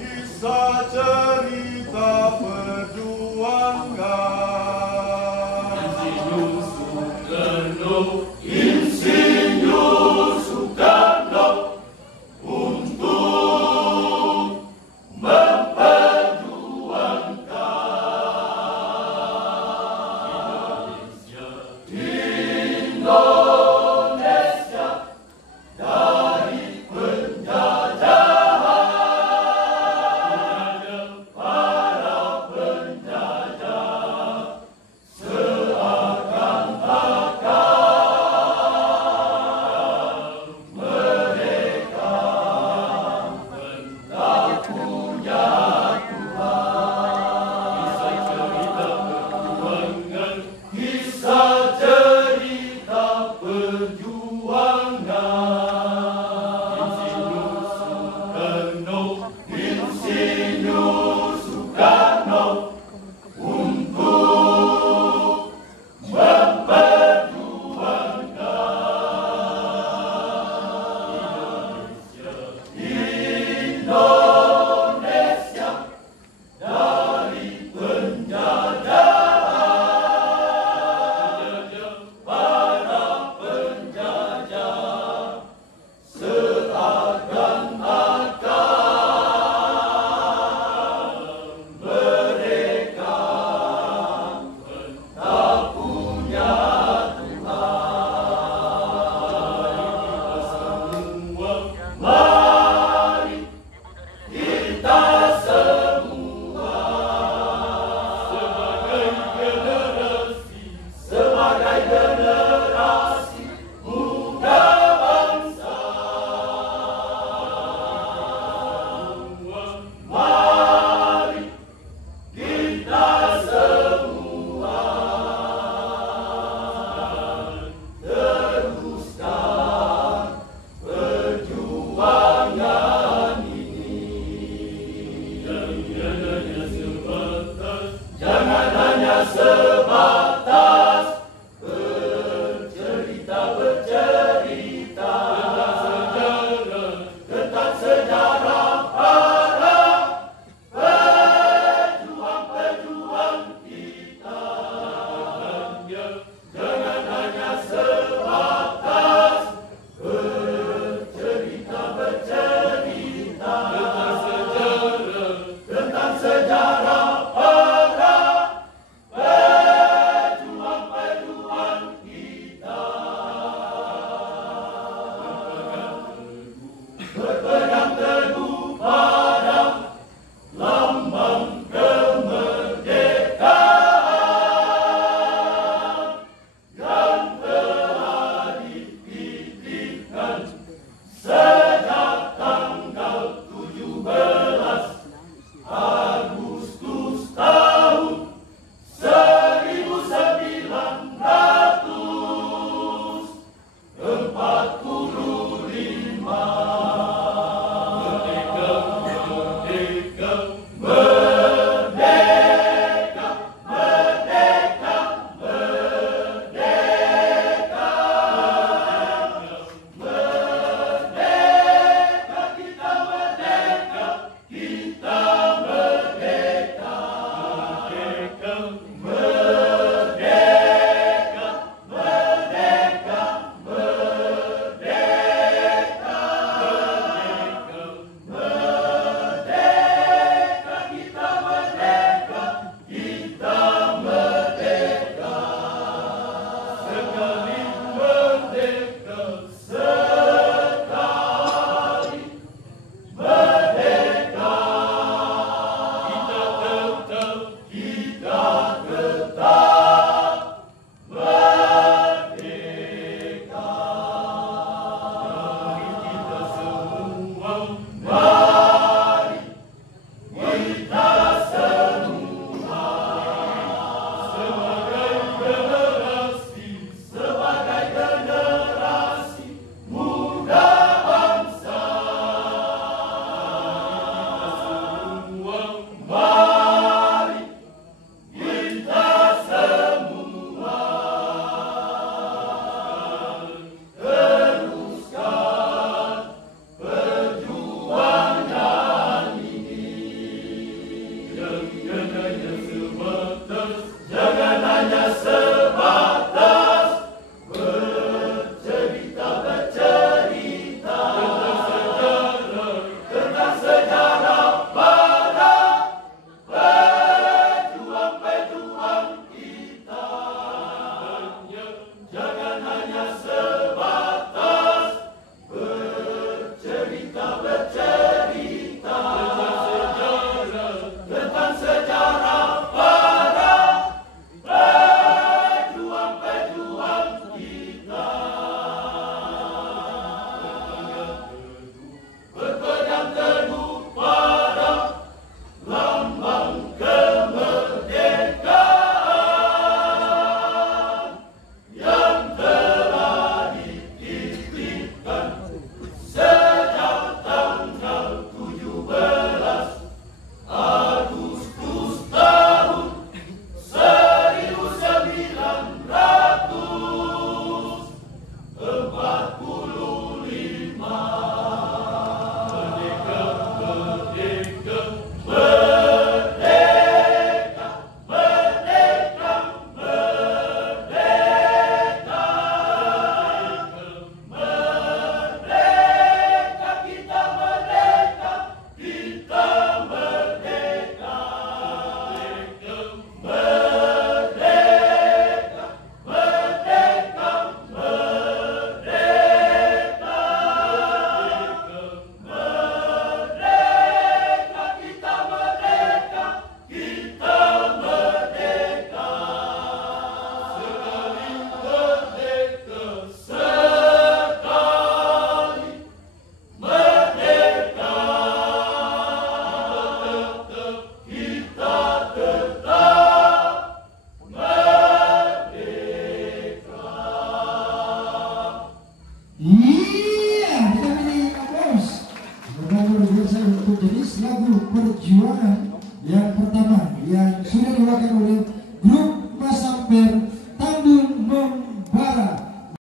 Kisah cerita perjuangan. Insinyur Soekarno, Insinyur Soekarno, untuk memperjuangkan Indonesia dari penjajahan, para penjajah seakan-akan mereka tak punya Tuhan. Kisah cerita perjuangan. Insinyur Soekarno, Insinyur Soekarno, untuk memperjuangkan Indonesia dari penjajahan, para penjajah seakan-akan mereka tak punya Tuhan. Mari kita semua sebagai generasi muda bangsa, mari kita semua teruskan perjuangan ini. Jangan hanya sebatas bercerita tentang sejarah para pejuang-pejuang kita. Jangan hanya sebatas bercerita tentang sejarah para pejuang-pejuang kita. Berpegang teguh pada lambang kemerdekaan yang telah dititipkan sejak tanggal 17 Agustus tahun 1945. Merdeka, merdeka, merdeka, merdeka, merdeka. Iya, kita pilih bos. Nomor biasa untuk jenis lagu perjuangan yang pertama yang sudah diwakilkan oleh